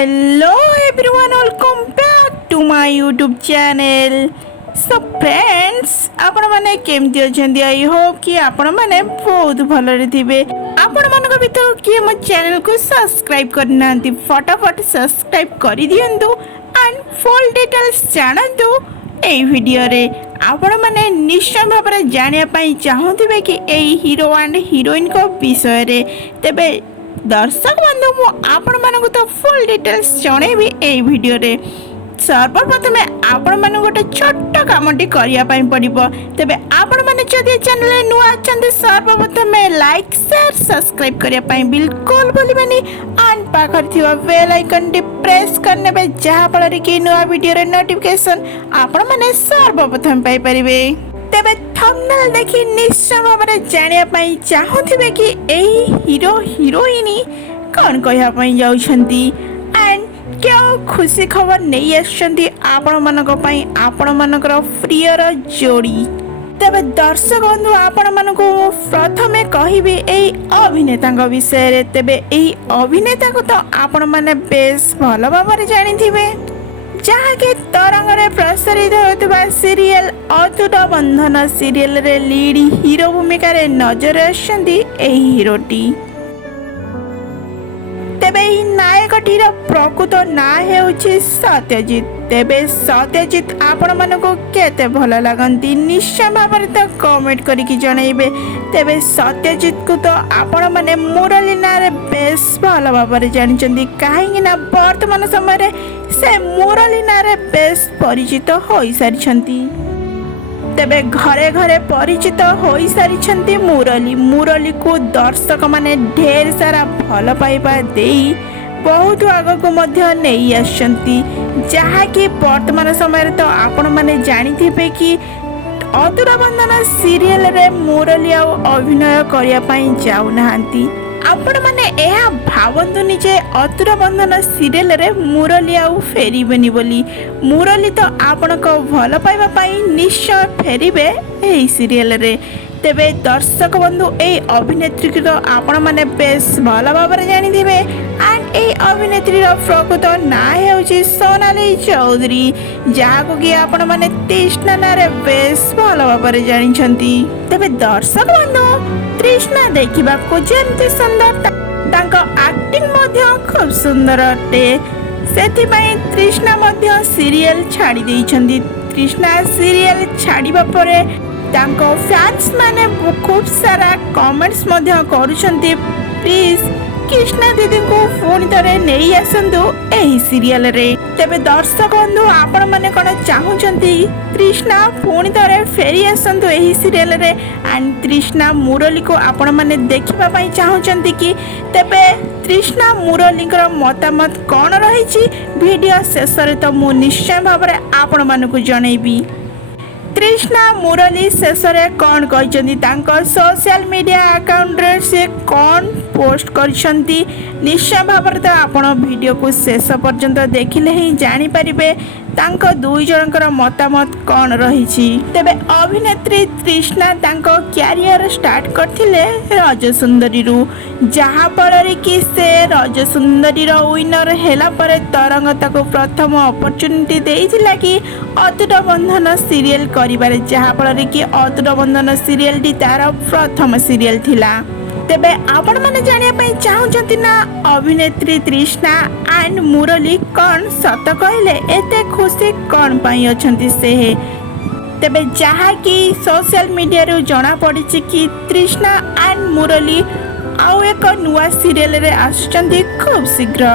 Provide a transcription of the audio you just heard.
Hello everyone, welcome back to my YouTube channel. So friends, आपण माने केमती अछंदी? I hope कि आपण माने बहुत भलरे थिबे। आपण मानक भितर कि मो चैनल को सब्सक्राइब करनांती फटाफट सब्सक्राइब करि दियंतु एंड फुल डिटेल्स जानंतु एई वीडियो रे। आपण माने निश्चय भाबरे जानिया पई चाहुथिबे कि एई हीरो एंड हीरोइन को विषय रे। तेबे दर्शक बंधु मु आपण मानक तो फुल डिटेल्स जणेबी एई वीडियो रे। सर्वप्रथम आपण मान गोटे छोट कामटी करिया पई पड़िबो। तेबे आपण माने जदि चैनल नुआ अछंती सर्वप्रथम लाइक शेयर सब्सक्राइब करिया पई बिल्कुल भूलिबेनी एंड पाखर थिवा बेल आइकन टी प्रेस करने बे जहा फल कि नुआ वीडियो रे नोटिफिकेशन आपण माने सर्वप्रथम पाई परिबे। तेबे थंबनेल देखि निश्चय भाबरे जानिया पई चाहुथिबे कि एही हीरो हीरोइन कोन कहया पई जाउछंती एंड क्या खुशी खबर नहीं आछंती आपण मानक पई आपण मानकर प्रियर जोड़ी। तेबे दर्शक बंधु आपण मानक प्रथमे कहिबे एई अभिनेता विषय रे। तेबे एई अभिनेता को तो आपण माने बेस भल भाबरे जानिथिबे, जहाँकि तरंग रे प्रसारित होता सीरियल अतुट बंधन सीरियल रे लीड हीरो भूमिका रे नजर आछंती एही हीरोटी। तेबे ई नायकटीर प्रकृत ना हेउछि सत्यजित। तेबे सत्यजित आपण मानको केते भल लागंती निश्चय भाबरे तो कमेंट करिकि जणाइबे। तेबे सत्यजित को तो आपण माने मुरली ना रे बेस भल भाबरे जानिचंती, काहेकि ना वर्तमान समय रे से मुरली ना रे बेस परिचित होई सारिछंती। तेबे घरे घरे परिचित होई सारिछंती मुरली। मुरली को दर्शक माने ढेर सारा भल पाइबा देई बहुत आगक मध्य नहीं आछंती, जहा कि वर्तमान समय रे तो आपण माने जानिथिबे कि अतुट बंधन सीरियल रे मुरली आ अभिनय करिया पई जाउ नाहंती। आपण माने एहा भावंतु निजे अतुट बंधन सीरियल रे मुरली आउ फेरिबेनी बोली। मुरली तो आपण को भल पाइबा पई निश्चय फेरिबे एही सीरियल रे। तेबे दर्शक बंधु एई अभिनेत्री को आपण माने बेस भल भाबरे जानिथिबे एंड एई अभिनेत्री रो प्रकृत ना हेउछि सोनाली चौधरी, जाहाको कि आपण माने तृष्णा ना रे बेस भल भाबरे जानिछंती। तेबे दर्शक बंधु तृष्णा देखिबा को जेमते सुंदर तांको एक्टिंग मध्य खूब सुंदर अटे, सेथिबाई तृष्णा मध्य सीरियल छाड़ी देइछंती। तृष्णा सीरियल छाड़ीबा परे तांको फैंस माने खूब सारा कमेंट्स मध्य करूछंती, प्लीज कृष्णा दीदी को फोन तरे नहीं आसंतु एही सीरियल रे। तेबे दर्शक बंधु आपण माने कोन चाहुचंती तृष्णा फोन तरे फेरी आसंतु एही सीरियल रे एंड तृष्णा मुरली को आपण माने देखिबा पई चाहुचंती कि तेबे तृष्णा मुरली को मतामत कोन रहिछि वीडियो शेष रे तो मु निश्चय भाबरे आपण मानकु जणैबी। तृष्णा मुरली शेष रे कौन कहते सोशल मीडिया अकाउंट रे से कौन पोस्ट करछंती निश्चय भाव तो आपण वीडियो को शेष पर्यंत देखिले ही जानी परिबे तांको दुई जनकर मतामत कौन रही। तेबे अभिनेत्री तृष्णा तांको कैरियर स्टार्ट करथिले रजसुंदरी रु, जहा फल कि से रजसुंदरी रो विनर हेला परे तरंग ताको प्रथम अपॉर्चुनिटी देइथिला कि अतुट बंधन सीरियल करिबारे, जहा फल कि अतुट बंधन सीरियल टी तार प्रथम सीरियल थिला। तेबे आपण माने जानिया पई चाहुचंती ना अभिनेत्री तृष्णा एंड मुरली कौन सत कहले एते खुशी कौन पई अछंती से। तेबे जहा कि सोशल मीडिया रो जणा पड़िछि कि तृष्णा एंड मुरली आउ एक नुआ सीरियल रे आछंती खूब शीघ्र।